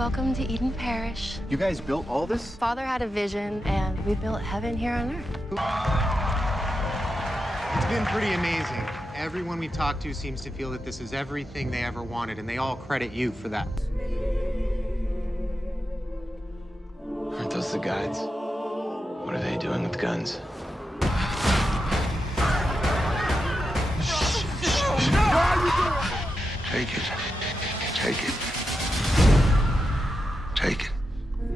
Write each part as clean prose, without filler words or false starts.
Welcome to Eden Parish. You guys built all this? Father had a vision, and we built heaven here on earth. It's been pretty amazing. Everyone we've talked to seems to feel that this is everything they ever wanted, and they all credit you for that. Aren't those the guides? What are they doing with guns? Take it. Take it. Take it.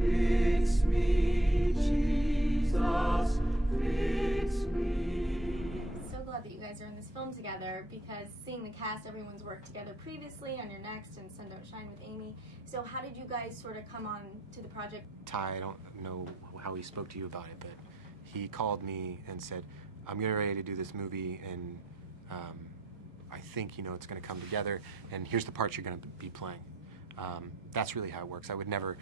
Fix me, Jesus, fix me. So glad that you guys are in this film together, because seeing the cast, everyone's worked together previously on your next and Sun Don't Shine with Amy. So how did you guys sort of come on to the project? Ty, I don't know how he spoke to you about it, but he called me and said, I'm getting ready to do this movie, and I think, you know, it's going to come together, and here's the parts you're going to be playing. That's really how it works. I would never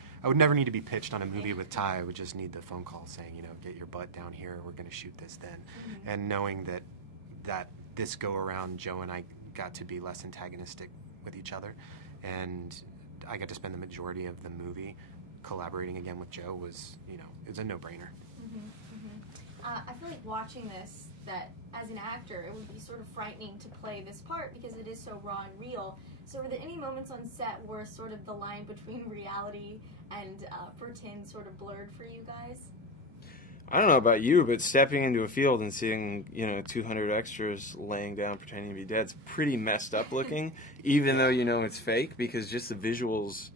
need to be pitched on a movie with Ty. I would just need the phone call saying, you know, get your butt down here. We're going to shoot this then. Mm-hmm. And knowing that this go around, Joe and I got to be less antagonistic with each other, and I got to spend the majority of the movie collaborating again with Joe was, you know, it's a no-brainer. Mm-hmm. Mm-hmm. I feel like watching this, that as an actor, it would be sort of frightening to play this part because it is so raw and real. So were there any moments on set where sort of the line between reality and pretend sort of blurred for you guys? I don't know about you, but stepping into a field and seeing, you know, 200 extras laying down pretending to be dead, it's pretty messed up looking, even though you know it's fake, because just the visuals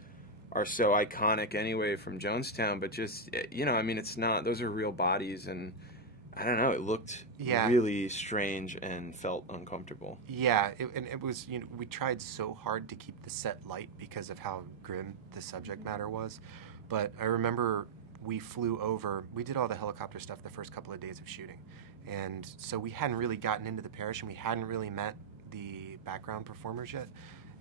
are so iconic anyway from Jonestown. But just, you know, I mean, it's not, those are real bodies, and I don't know, it looked really strange and felt uncomfortable. Yeah, and it was, you know, we tried so hard to keep the set light because of how grim the subject matter was. But I remember we flew over, we did all the helicopter stuff the first couple of days of shooting. And so we hadn't really gotten into the parish, and we hadn't really met the background performers yet.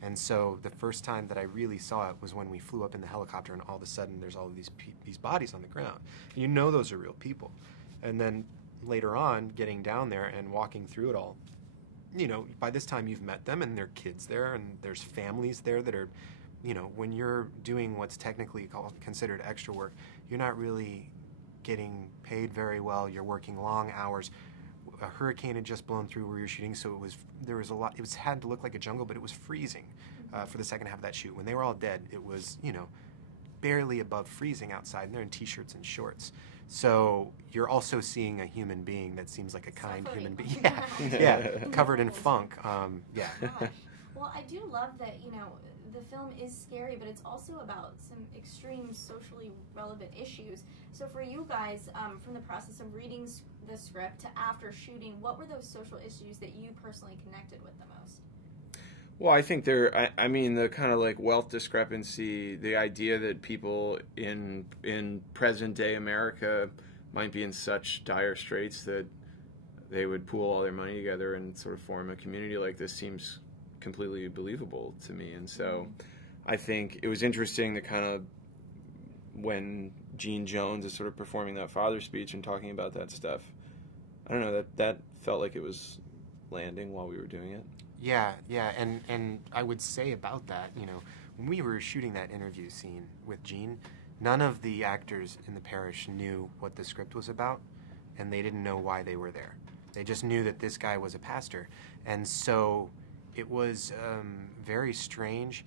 And so the first time that I really saw it was when we flew up in the helicopter, and all of a sudden there's all of these bodies on the ground. And you know those are real people. And then later on, getting down there and walking through it all, you know, by this time you've met them, and there are kids there, and there's families there that are, you know, when you're doing what's technically considered extra work, you're not really getting paid very well. You're working long hours. A hurricane had just blown through where you're shooting, so there was a lot. It had to look like a jungle, but it was freezing for the second half of that shoot. When they were all dead, it was, you know, barely above freezing outside, and they're in t-shirts and shorts. So you're also seeing a human being that seems like a kind human being. Yeah, yeah, covered in funk. Yeah. Gosh. Well, I do love that, you know, the film is scary, but it's also about some extreme socially relevant issues. So for you guys, from the process of reading the script to after shooting, what were those social issues that you personally connected with the most? Well, I think I mean, the kind of like wealth discrepancy, the idea that people in present-day America might be in such dire straits that they would pool all their money together and sort of form a community like this seems completely believable to me. And so I think it was interesting to kind of, when Gene Jones is sort of performing that father speech and talking about that stuff, I don't know, that felt like it was landing while we were doing it. Yeah, yeah, and I would say about that, you know, when we were shooting that interview scene with Gene, none of the actors in the parish knew what the script was about, and they didn't know why they were there. They just knew that this guy was a pastor, and so it was very strange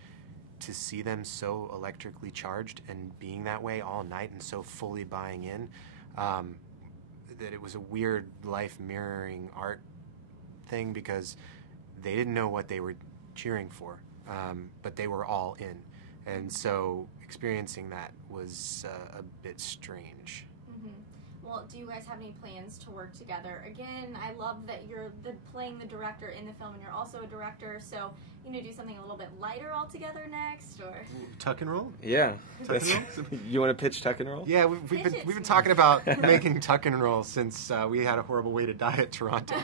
to see them so electrically charged and being that way all night and so fully buying in, that it was a weird life mirroring art thing, because they didn't know what they were cheering for, but they were all in. And so experiencing that was a bit strange. Mm-hmm. Well, do you guys have any plans to work together? Again, I love that you're playing the director in the film, and you're also a director, so you know, do something a little bit lighter altogether next, or Tuck and roll? Yeah. Tuck and roll? You want to pitch Tuck and Roll? Yeah, we've been talking about making Tuck and Roll since we had A Horrible Way to Die at Toronto.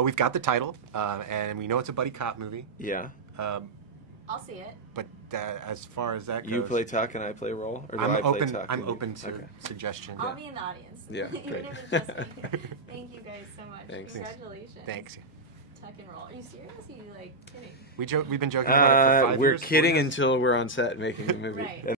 We've got the title, and we know it's a buddy cop movie. Yeah. I'll see it. But as far as that goes, you play Tuck and I play Roll, or do I'm I open. play Tuck? I'm open to suggestion. I'll be in the audience. Yeah, great. Even if it's just me. Thank you guys so much. Thanks. Congratulations. Thanks. Tuck and Roll. Are you serious? Are you like kidding? We've been joking about it for 5 years. We're kidding until we're on set making the movie. Right.